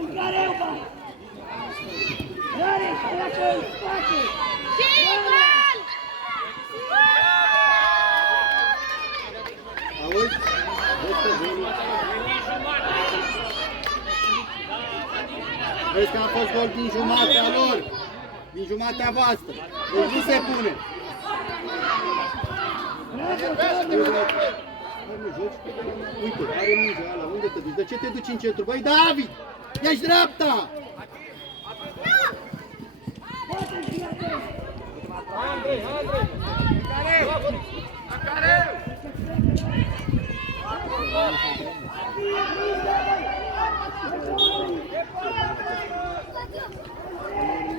Încareu, bă! Rare, pleacă în spate! Gol! Auzi? Vezi că a fost gol din jumatea lor, din jumatea voastră. Deci nu se pune. Uite, are mingea ăla, unde te duci? De ce te duci în centru? Băi, David! Ia-și dreapta! Andrei! Acareu!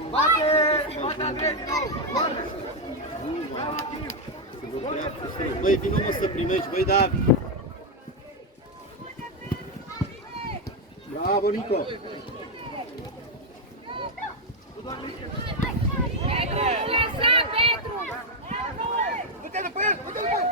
Bate Andrei din nou! Băi, vino mă să primești, băi, David! Bravo, Nico! Du-te după el! Du-te după el!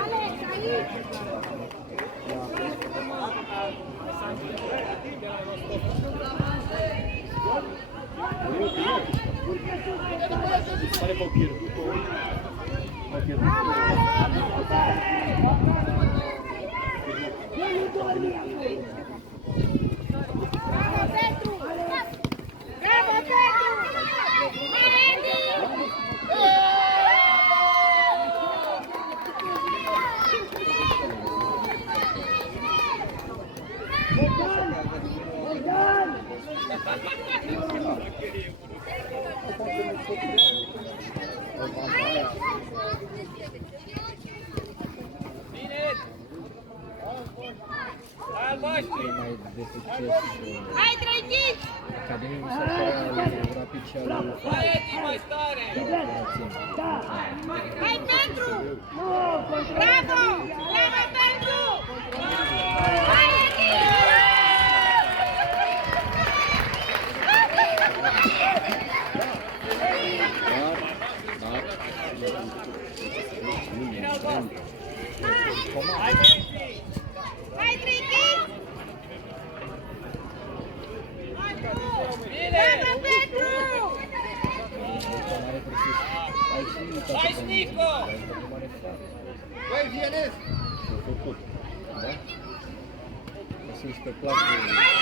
Alex, aici! Pare că au pierdut-o. Au pierdut-o. Bravo, Petru! Bravo, Petru! Andy! Hai, Drăghiț! Hai, Petru! Bravo! Bravo, Petru! Hai, Edi! Hai, Drăghiț! Bravo, Petru! Hai, Nico! Băi, vienes! Hai,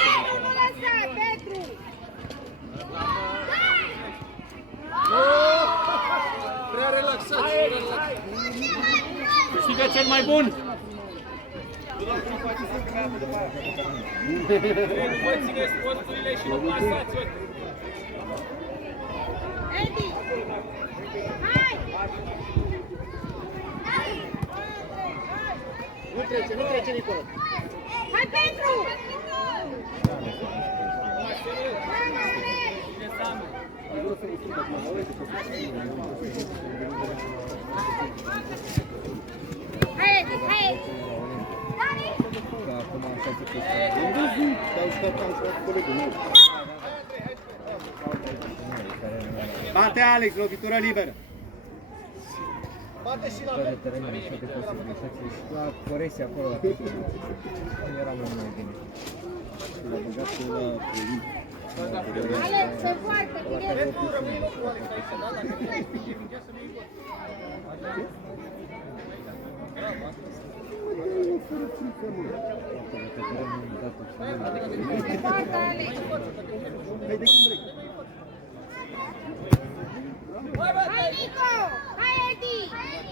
Petru, nu lăsa, Petru! Prea relaxat! Câștigă cel mai bun! Nu vă țineți posturile și nu pasați-o! Edi! Hai! Nu trece, Nicola! Hai, Petru! Hai, Edi, hai! Am văzut, am jucat colegul meu. Bate Alex, lovitură liberă. Bate și la toate terenele și toate posibilitățile și la corecție acolo la timpul nu era mult mai bine. Și l-a băgat și la Alex, se poartă, bine! Se poartă, Alex! Hai, de cum vrei? Hai, Nico! Hai, Edi!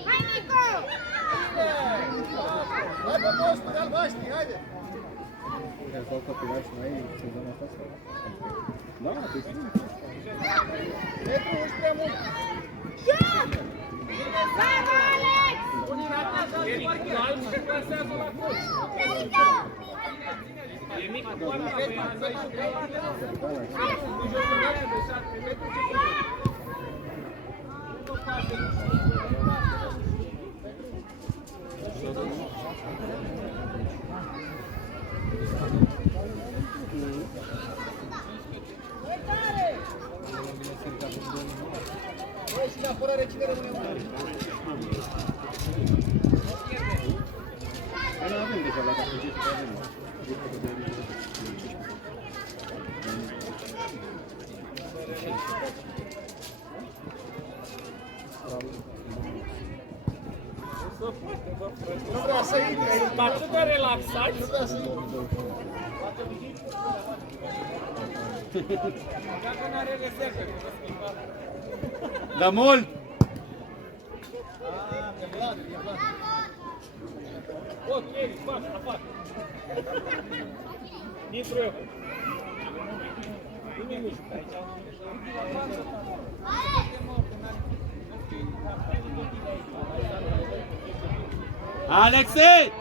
Hai, Nico! Hai pe posturi albaștri, haide! Ai făcut copilași mai sezonul ăsta sau? Da, deci nu. Petru, nu-și prea mult! Bravo, Alex! Unii ratează, alții marchează, alții se plasează la gol! E mic cu poarta, pe aia, 2 și 3 nu joc în aia de 7 metri, ce Nu avem deja la capăt, ce avem. Nu vrea să intre. Atât de relaxați. Nu vrea să intre. Dacă n-are rezerve, nu vă schimba. Da mult! Ok, fac, afac. Intru eu. Nu nimic aici. Alexei!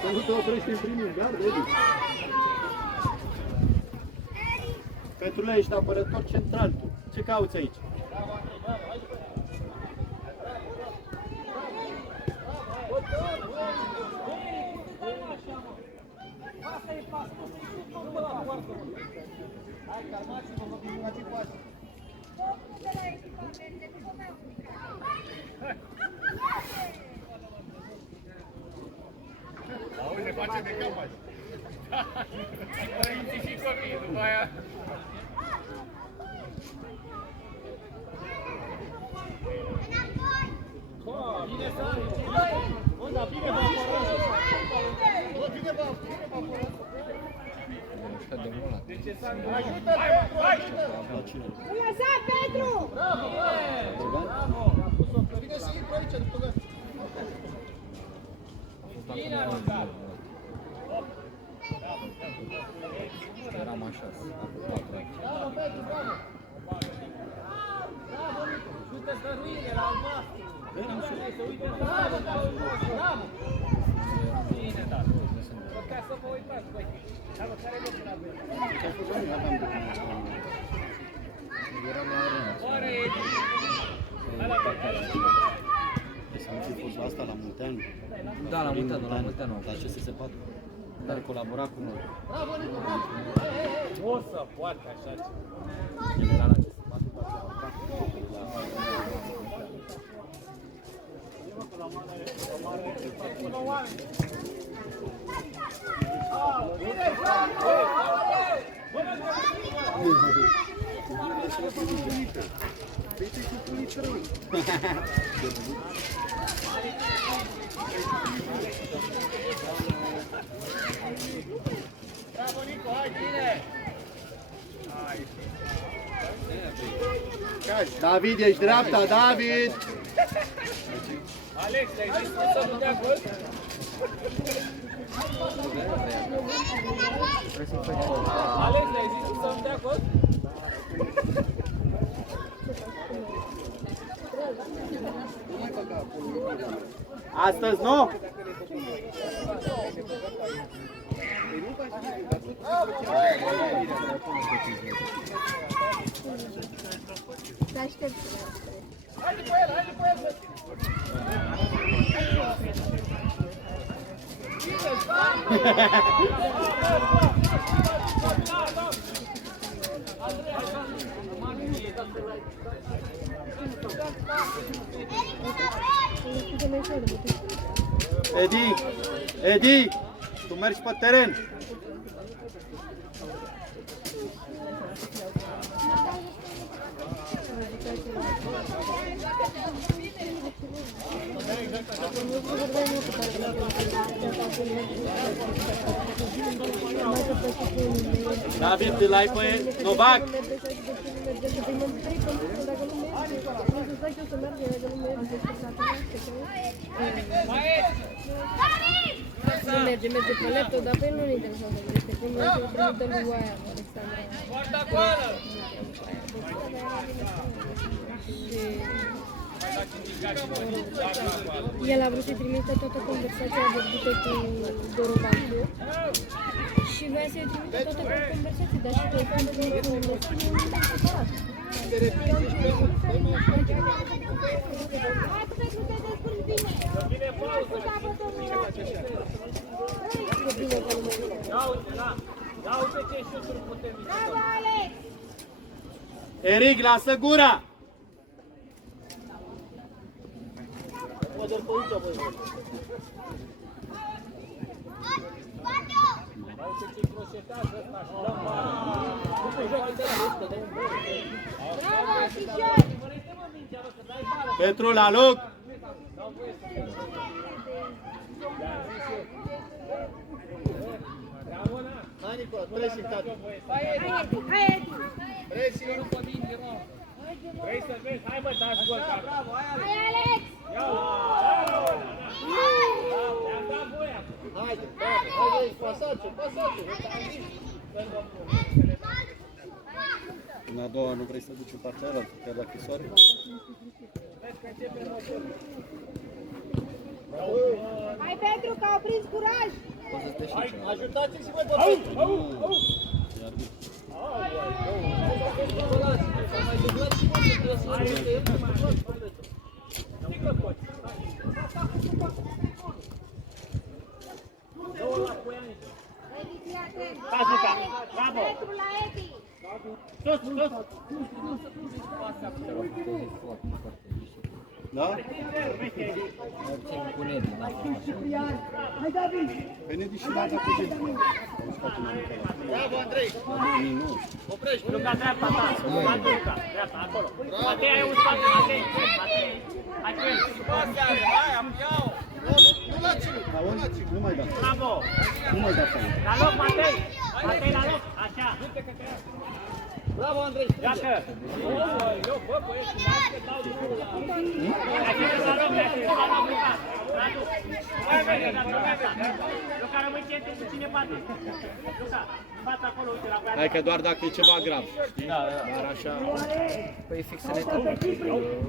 Să nu te oprești în primul gard, Edi. Petrule, ești apărător central tu. Ce cauți aici? Auzi, face de cap aici. Părinții și copiii, după aia. Bine să ai! Bă, dar bine v-a apărat! Bă, bine v-a apărat! De ce s-a întâmplat? Hai! Lăsa, Petru! Bravo! Bravo! Bine să intru aici, după gaz! Bine aruncat! Eram așa, acum 4 ani. Bravo, Petru, bravo! Bravo, Nicu! Uite stăruire la albastru! Bravo, bravo! Bine, da! Ca să vă uitați, băi! Dar mă, care locul la bine? Eram la arena. Oare Edi! Hai la băi, hai la băi! Să nu fi fost la asta, la Munteanu? Da, la Munteanu. La CSS4? Care colabora cu noi. O să poate așa ceva. Era la CSS4. Bravo, Nico, hai, bine! David, ești dreapta, David! Alex, ai zis că să nu dea gol? Alex, ai zis că să nu dea gol? Astăzi nu? Te aștept. Hai după el, hai după el! Edi! Edi! Tu mergi pe teren! David, îl ai pe Novak? Merge pe laptop, dar pe el nu-l interesează. Este primul să trimită lui aia, Alexandra. Poarta goală! Și El a vrut să trimite toată conversația vorbită cu Dorobancu și vrea să-i trimite toată conversația, dar și telefonul de separat. Ia uite ce șuturi puternice. Eric, lasă gura! Petru, la loc! Hai, Nico, pressing, tati. Pressing. Vrei să vezi? Hai mă, dați gol. Hai, Alex! Le-am dat voia. Haide, bravo, haide, pasați-o, pasați-o. În a doua nu vrei să duci în partea aia, chiar dacă e soare? Hai, Petru, că au prins curaj! Poți să te și ceva. Ajutați-și voi, bă, Petru, bravo! Petru la Edi! Sus, sus! Da? Cu Nedi, da. Pe Nedi și la dacă gen. Bravo, Andrei! Oprești! Luca, dreapta ta! Luca, dreapta, acolo! Matei, ai un spate, Matei! Hai cu el! Hai, am iau! Nu la ținut, nu mai da. Bravo! Nu mai da fain. La loc, Matei! Matei, la loc! Așa! Bravo, Andrei! Iată! Eu, bă, băieți, mai că dau drumul la... Hai să la loc, la loc, Luca! Radu! Hai, vede, la dreapta! Luca, rămâi centru cu cine bate! Luca, fața acolo, uite, la băiat! Hai că doar dacă e ceva grav, știi? Da, da. Dar așa... Păi fix în etapă,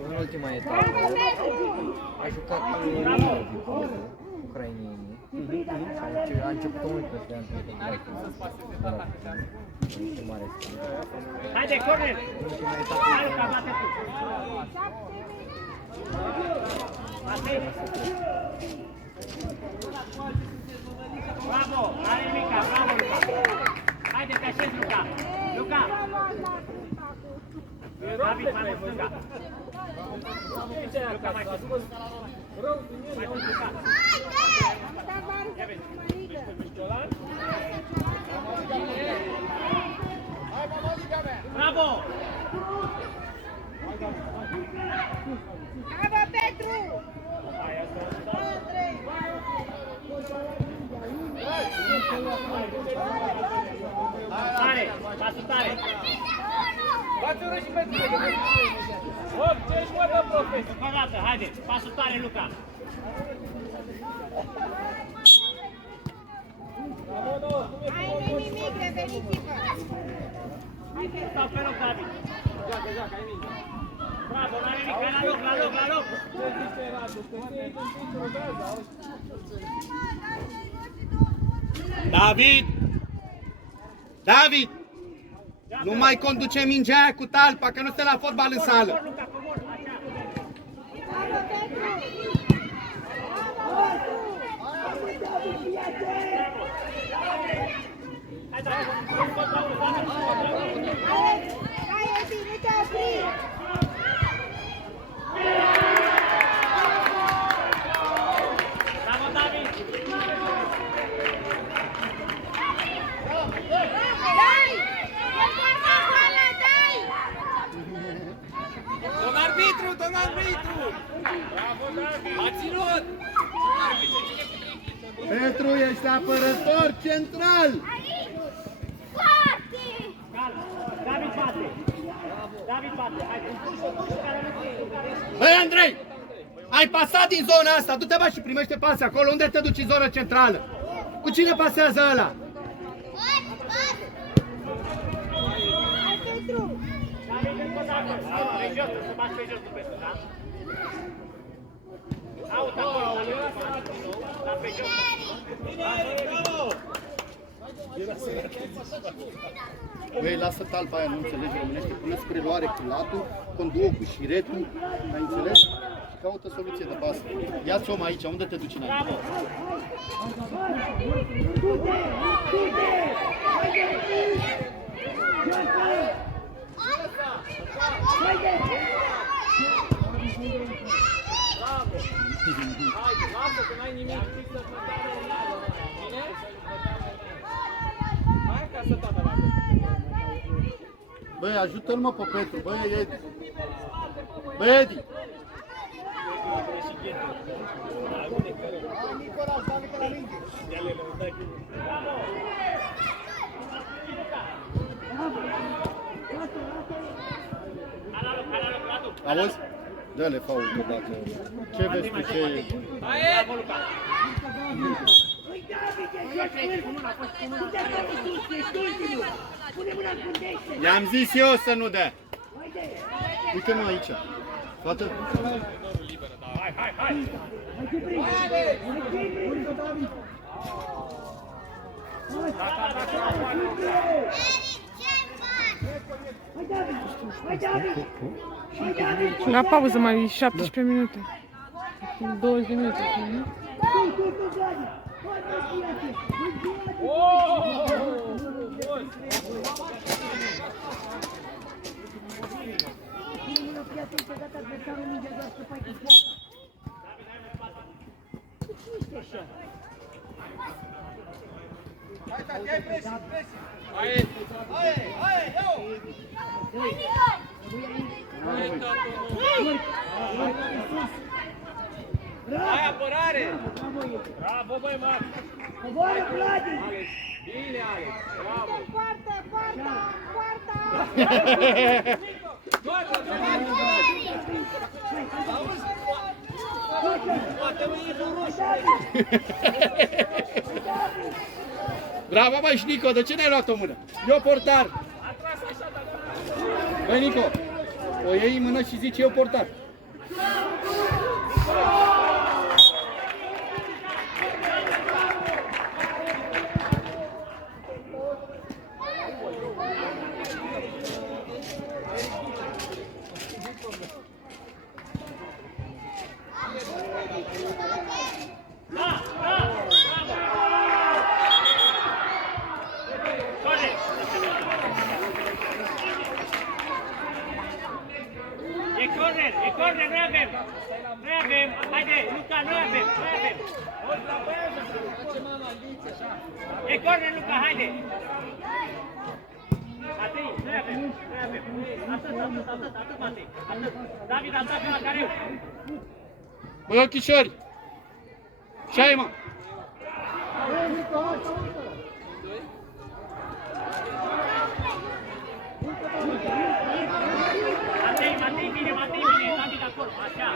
în ultima etapă, a jucat ucrainienii. Și a început mult pe ăsta, nu mare schimb. Haide, corner! În ultima etapă, Hai, Luca, bate tu! Matei! Bravo! Are Mica, bravo, Luca! Haide, te așezi, Luca! Luca! David, mai mult stânga! Luca, mai sus! Mai sus, Luca! Ia vezi! Bravo! Bravo, Petru! Tare! Pasul tare! Bați-o și pe tine! Hop, ce ești mă, dă profesor! Încă o dată, haide! Pasul tare, Luca! Hai, nu-i nimic, reveniți-vă! Stau pe loc, David! Joacă, ai minte! Bravo, n-are nimic, hai la loc, la loc, la loc! David! David! Nu mai conduce mingea aia cu talpa, că nu stă la fotbal în sală. Luca, comod, așa! Bravo, Petru! Hai, David! Hai, Edi, nu te opri! Bravo, David! Dai! Dai! Domn arbitru, domn arbitru! Bravo, David! A ținut! Petru, ești apărător central! David bate! David bate! Hai, puși-o, care nu Băi, Andrei! Ai pasat din zona asta, du-te bă și primește pase acolo, unde te duci în zona centrală? Cu cine pasează ăla? Hai, Petru! David, încă o dată! Pe jos, să bați pe jos, nu pe sus, da? Băi, lasă talpa aia, nu înțelegi românește, până spre luare cu latul, conduă cu șiretul, ai înțeles? Și caută soluție de pasă. Ia-ți om aici, unde te duci înainte? Haide, lasă că n-ai nimic. Bine? Hai acasă, tata, dacă. Băi, ajută-l mă pe Petru, băi, Edi. Băi, Edi! Auzi? Dă-le faul dacă... Ce vezi tu, ce... I-am zis eu să nu dea. Uite-mă aici. Toată... Hai! La pauză mai 17 minute. 20 de minute. Nu? Hai apărare! Bravo, băi, Max! Coboară, Vladi! Bine, Alex! Bravo! Poartă! Bravo, băi, și Nico, de ce n-ai luat o mână? Eu portar! Băi, Nico, o iei în mână și zici eu portar. E corner, noi avem! Haide, Luca, noi avem! E corner, Luca, haide! Matei, noi avem! Atât, Matei! Atât! David, atacă la careu! Băi, ochișori! Ce ai, mă? Matei, bine, David acolo, așa!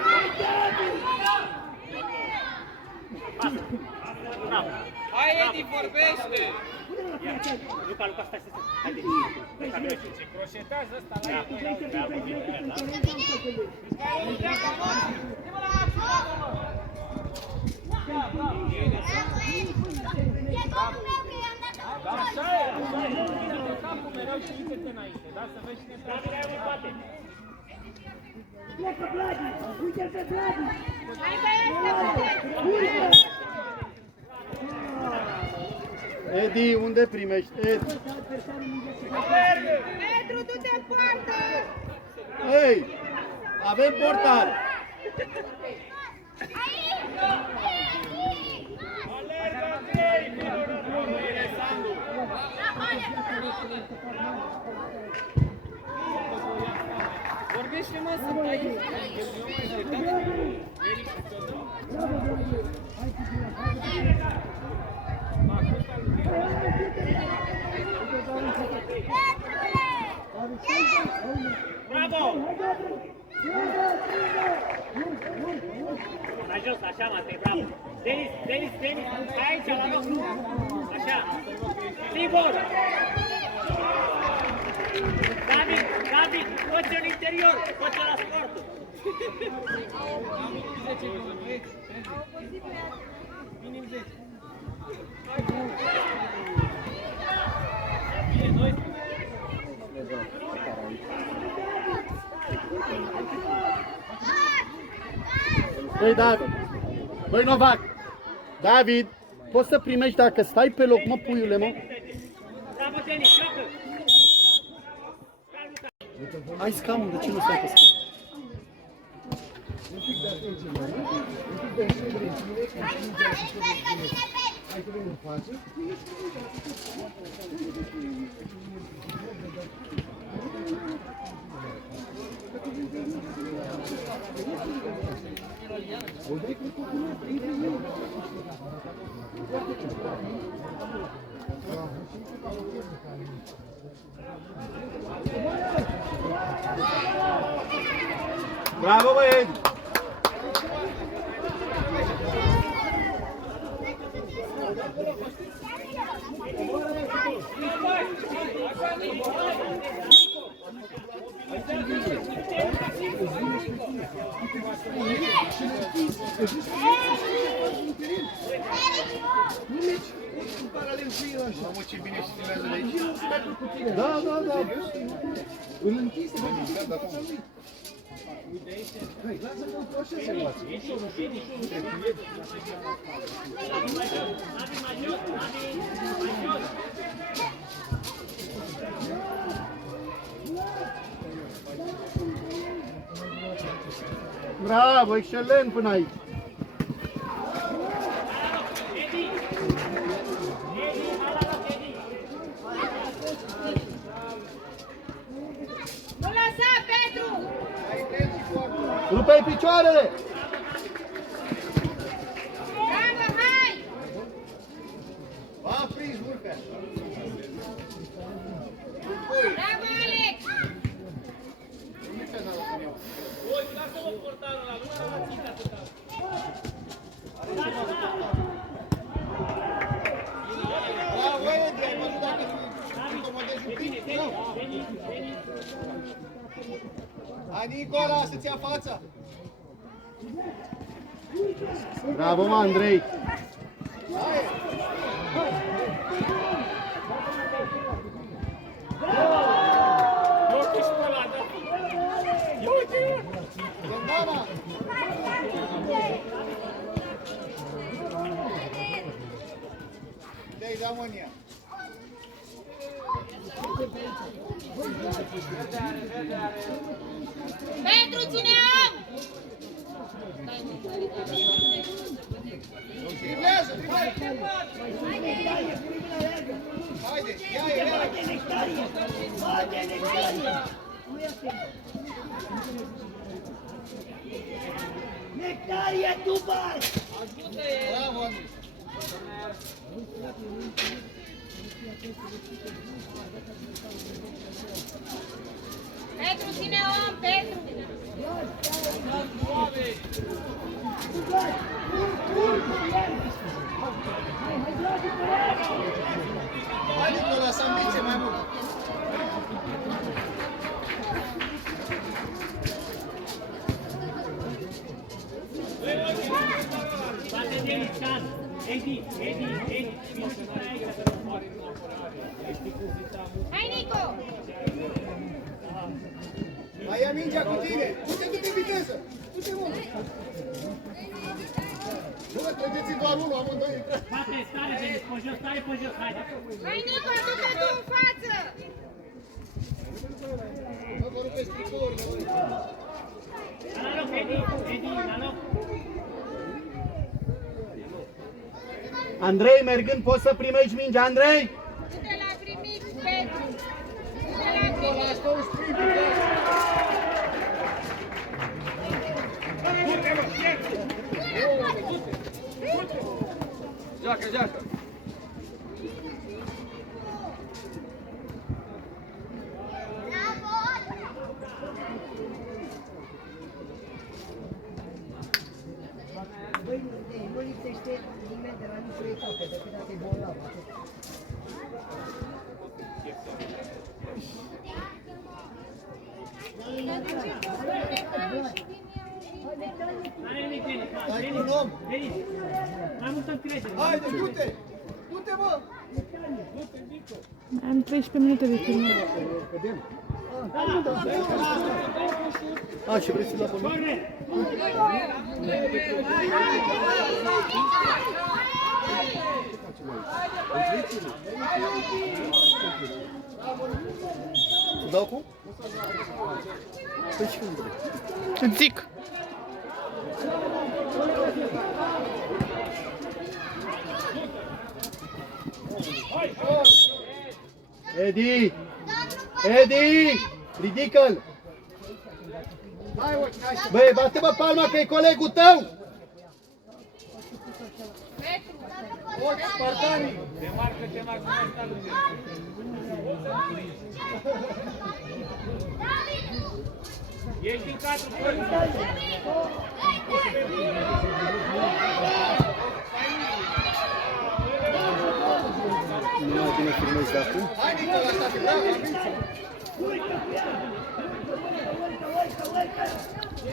Bravo! Hai, Edi, vorbește! Luca, stai, haide! Se croșetează ăsta la Așa e! Capul mereu și uite-te înainte, da? Să vezi cine trebuie. David, ai în spate! Plecă, Vladi! Uite-l pe Vladi! Hai, băieți, Edi, unde primești? Edi! Petru, du-te în poartă! Ei, avem portar! Vorbește, mă, sunt aici! Bravo! Mai jos, așa, Matei, bravo! Denis, hai aici, la nostru! Așa! Tibor! David, poți în interior, poți la sportul! Minim 10. Băi, David. Băi, Novac. David, poți să primești dacă stai pe loc, mă, puiule, mă? Bravo, Denis, joacă! Ai scaun, de ce nu stai pe scaun? Bravo, băieți! Mamă, ce bine și filmează de aici. Da, da, da. Îl închis, îl închis, da, acum. Hai, lasă-mă așa să învață. Bravo, excelent până aici. Nu lăsa, Petru! Rupe-i picioarele! Bravo, hai! Va prins, urcă! Bravo, Alex! Bravo, Andrei, mă duc dacă te incomodezi un pic. Hai, Nicola, să-ți ia fața! Bravo, mă, Andrei! Zândana! Dei, da, mânia! Petru, ține-o! Driblează, driblează! Haide, ia-i, Nectarie, tu bar! Bravo, Andrei! Petru, ține-o, Petru! Hai, Nicola, să ambiție mai mult! Bate Denis, Can! Edi! Hai, Nico! Mai ia mingea cu tine! Du-te pe viteză! Du-te, mă! Bă, trăgeți doar unul, amândoi! Bate, stare Denis, pe jos, haide! Hai, Nico, du-te tu în față! Bă, vă rupeți tricourile, băi! La loc, Edi, la loc! Andrei, mergând, poți să primești mingea, Andrei? Du-te la primic, Petru! Du-te la primic! Joacă! Băi, nu lipsește nimeni de la nicio etapă, decât dacă e bolnav. N-are nimic, Denis, Dai cu un om! Denis, mai multă încredere! Haide, du-te! Am 13 minute de filmare. A, și vrei să la pământ? Să dau cum? Păi și cum vrei? Îți zic. Edi! Edi! Ridică-l! Băi, bate-mă palma că e colegul tău! Te marcă, nu mai sta lângă. Ești din cadrul părții. Nu mai bine filmezi de acum?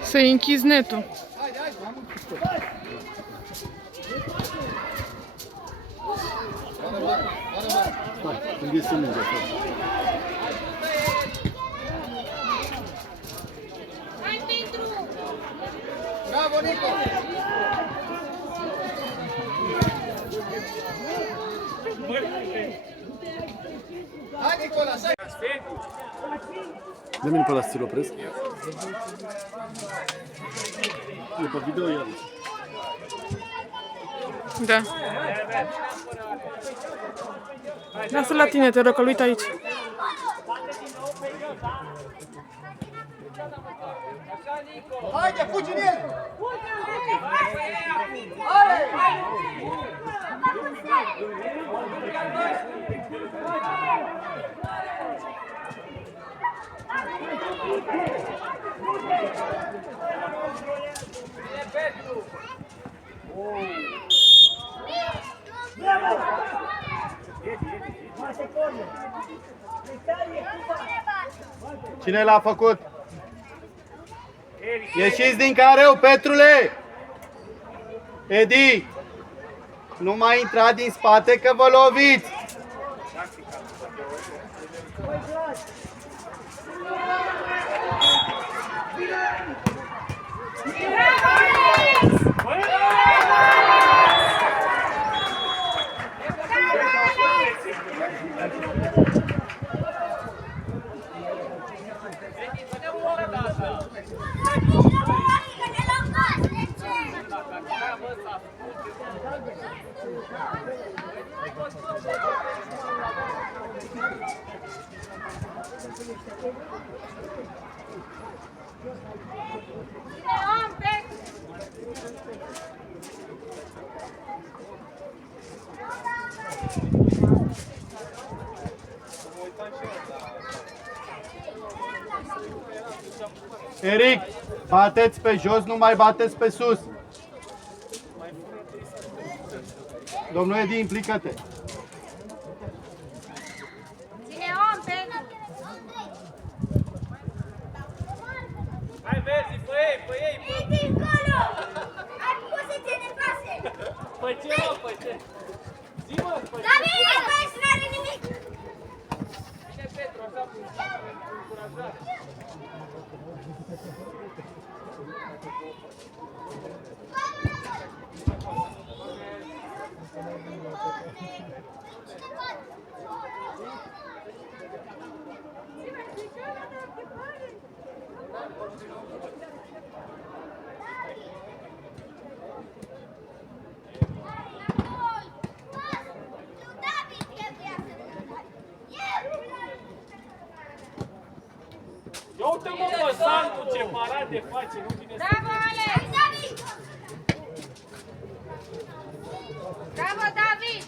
Să-i închizi netul. Hai, când iese mingea. Bravo, Nico! Hai, Nicola, sai! Dă-mi pe ăla să ți-l opresc. E pe video iar. Da. Lasă la tine, te rog, că-l uit aici. Haide, fugi în el! Cine l-a făcut? Ieșiți din careu, Petrule! Edi! Nu mai intra din spate că vă loviți! Eric, bateți pe jos, nu mai bateți pe sus. Domnul Edi, implică-te. Hai, Verzi, pe ei, pe ei! Ei, dincolo! Ai pus să ține pase! Pe ce, mă, pe ce? Zi-mă, pe ce? David, băieți, n-are nimic! Bine, Petru, așa cu încurajare. Ia uite-mă pe Sandu ce parade face, nu vine să... Bravo, Alex! David! Bravo, David!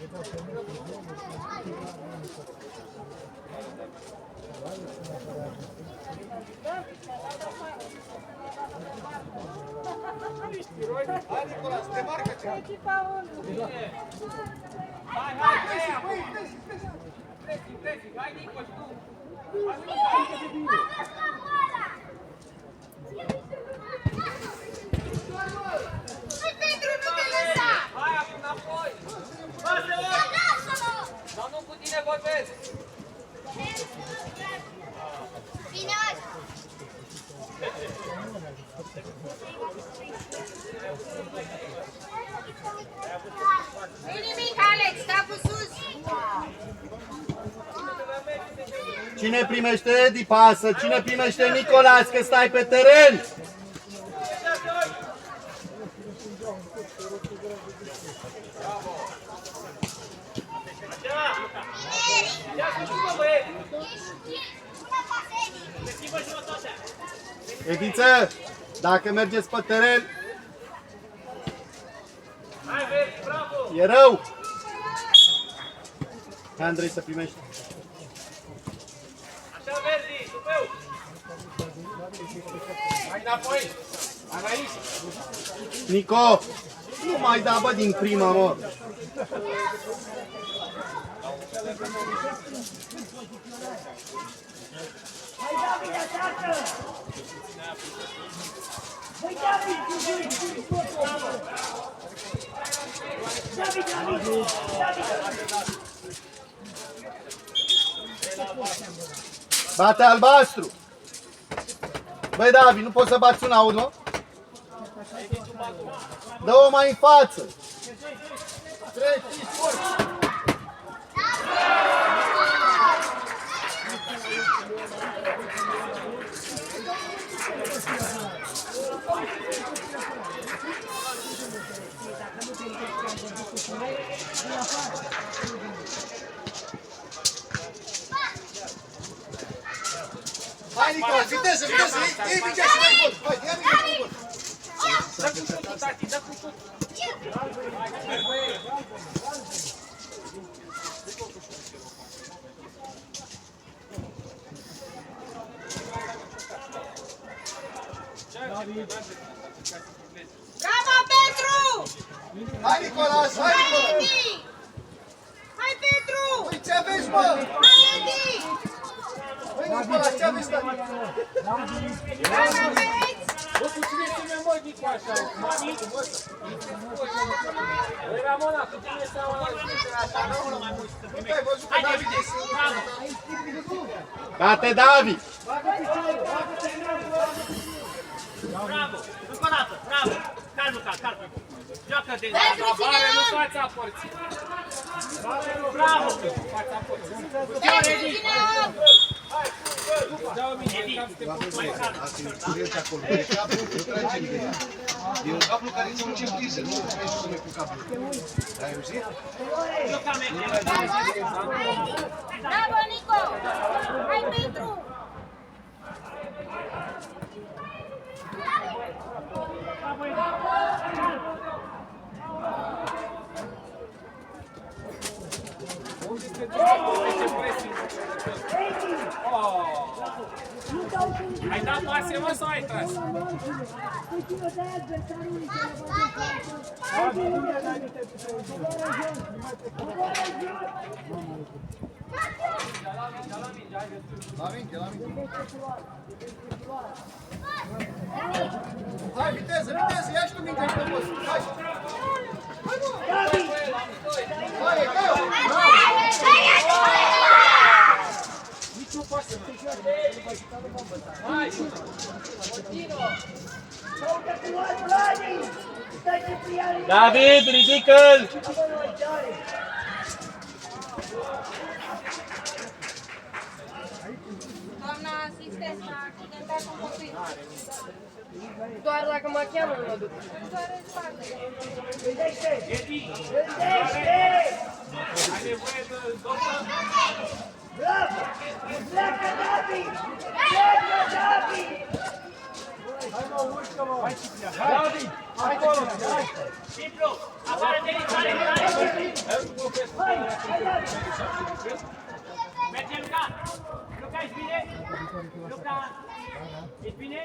Hai, Nicola, să te marcă ceva! Hai, hai, treci, hai, Nico, și tu! Nu te lăsa! Hai, acum înapoi! Lasă-mă! Cine primește, Edi, pasă. Cine primește, Nicolas, că stai pe teren. Ediță, dacă mergeți pe teren, e rău. Hai, Andrei, să primești. Așa, Verdi, tupeu! Hai înapoi! Hai aici! Nico, nu mai da, bă, din prima, mă. Hai, David, atacă! Băi, David, David! Bate albastru. Băi, David, nu poți să bați un aut, nu? Dă-o mai în față. Treci, forță. Hai, Nicolas, viteză, viteză, iei mingea și dai gol. Hai, ia mingea și dai gol. Dă cu șutul, tati, dă cu șutul! Bravo, Petru! Hai, Nicolas, hai, Nicolas. Hai, Petru! Păi, ce aveți, mă? Hai, Edi! Păi, Nicolas, ce aveți, tati? Bravo, băieți! Bă, cu cine ține, mă, Nicu, așa? Mami? Băi, Ramona, cu cine stau la ținere așa? Nu mă mai mult să primești. Hai, David, bravo! Bate, David. Bravo! Încă o dată, bravo! Calmul, calmul! Joacă de Petru, ține nu om! fața porții! Bravo! Fața porții! Petru, ține om! Edi, mai calm! E un cablu care îți duce în priză, nu trebuie să sune cu cablu. Ai auzit? Bravo, Nico! Hai, Petru! Ai dat pase, mă, sau ai tras? La minte, la minte. Hai, viteză, viteză, ia și tu mingea și tu poți. Hai! Hai, mă! Hai, e greu! Nici nu poate să Hai! David, ridică-l! Doamna asistentă, a accidentat un copil. Doar dacă mă cheamă, mă duc. Doar în spate. Edi! Ai nevoie de doctor? Bravo! Pleacă, David! Pleacă, David! David! Acolo! Simplu! Afară de ritare! Hai, hai, David! Merge, Luca! Luca, ești bine? Luca! Ești bine?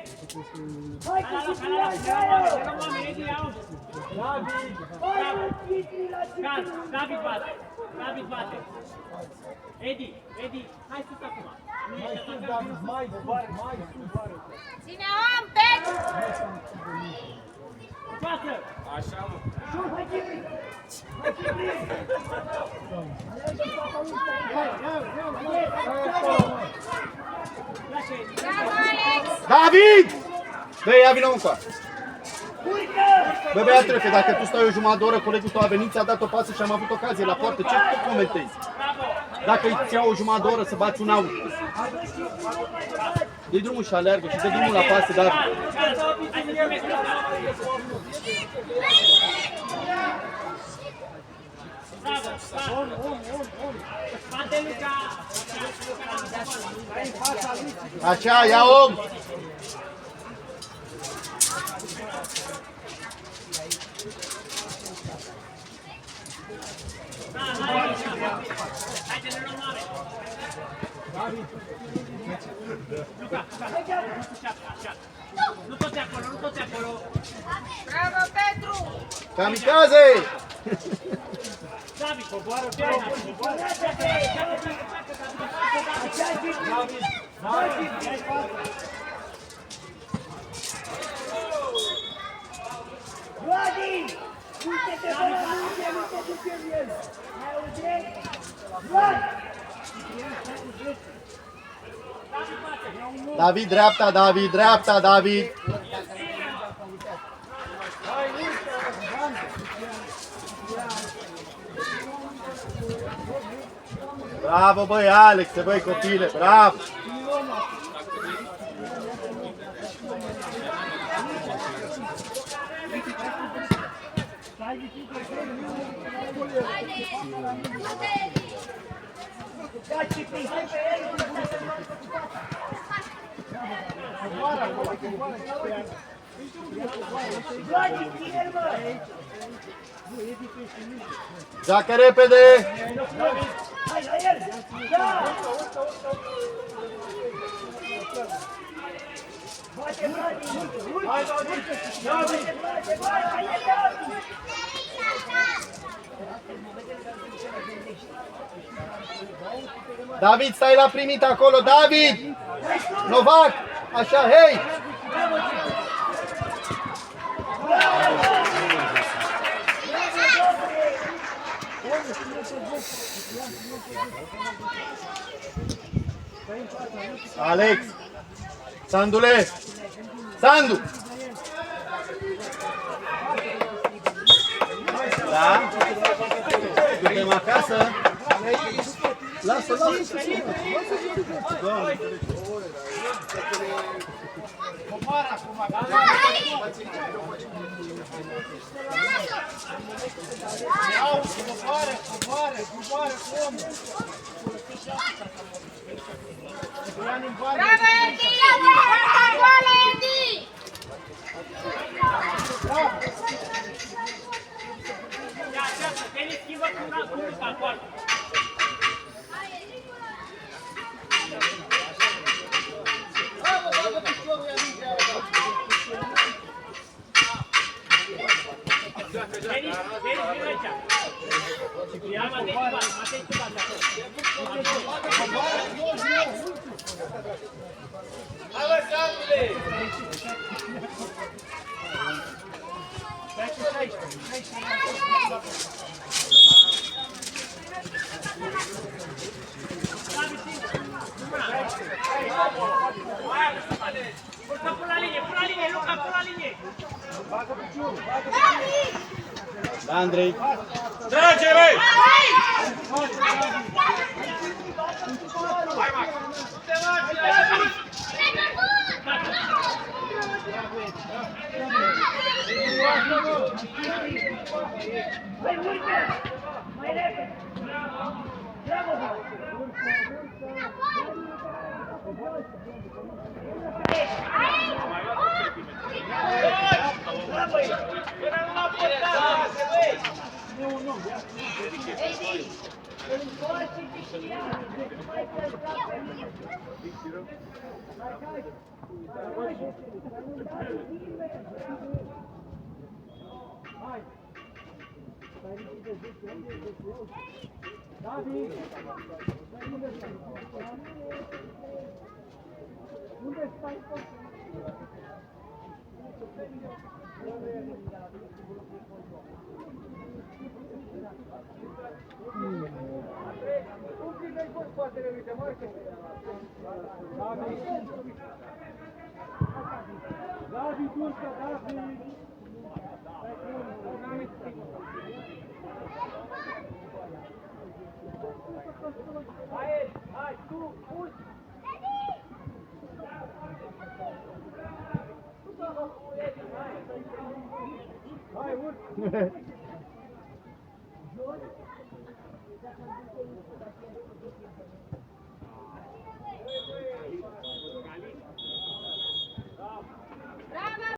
Hai cu Ciprian, Jaio! David! Hai cu Ciprian! David bate! David bate! Edi! Edi! Hai sus acum! Mai sus, David! Mai sus! Ține om, Petru! Față! Așa, mă! Hai, Ciprian! Hai, Ciprian! Bravo, Alex! David! Băi, ia vină încoa. Urcă! Bă, băiatule, dacă tu stai o jumătate de oră, colegul tău a venit, ți-a dat o pasă și am avut ocazie la poartă, ce tu comentezi? Dacă îți iau o jumătate de oră să bați un out. Dă-i drumul și aleargă și dă drumul la pasă, David. Așa, ia om! Nu toți acolo, nu toți acolo. Bravo, Petru! Kamikaze! David, coboară pe aia, coboară. Vladi! Uite-te pe la mine, nu te duce în el! Mai auzi? Vlad! David, dreapta, David, dreapta, David! Bravo, băi, Alex, băi, copile, bravo! Joacă repede! Hai la el! Da! Bate, Vladi! Hai, Vladi! Bate, hai, Vladi! David, stai la primit acolo, David! Novak! Așa, hei! Alex! Sandule! Sandu! Da? Du-te-mă acasă! Lasă, lasă! Coboară acum, iau, coboară, coboară, coboară, omul! Bravo, Edi! Bravo, goală, Edi! Ia, aceasta, Denis, schimbă cu Luca, poartă! Denis, vino aici! Ia, Matei, tu bate acolo! Hai, bă, Sandule! Stai cu 16! Urcă, pun la linie, Luca, pun la linie! Da, Andrei! Trage, băi! Hai, Max! Hai, urcă! Mai repede! Bravo, bravo! David, urcă, David! Hai, tu, urci! Hai, urci!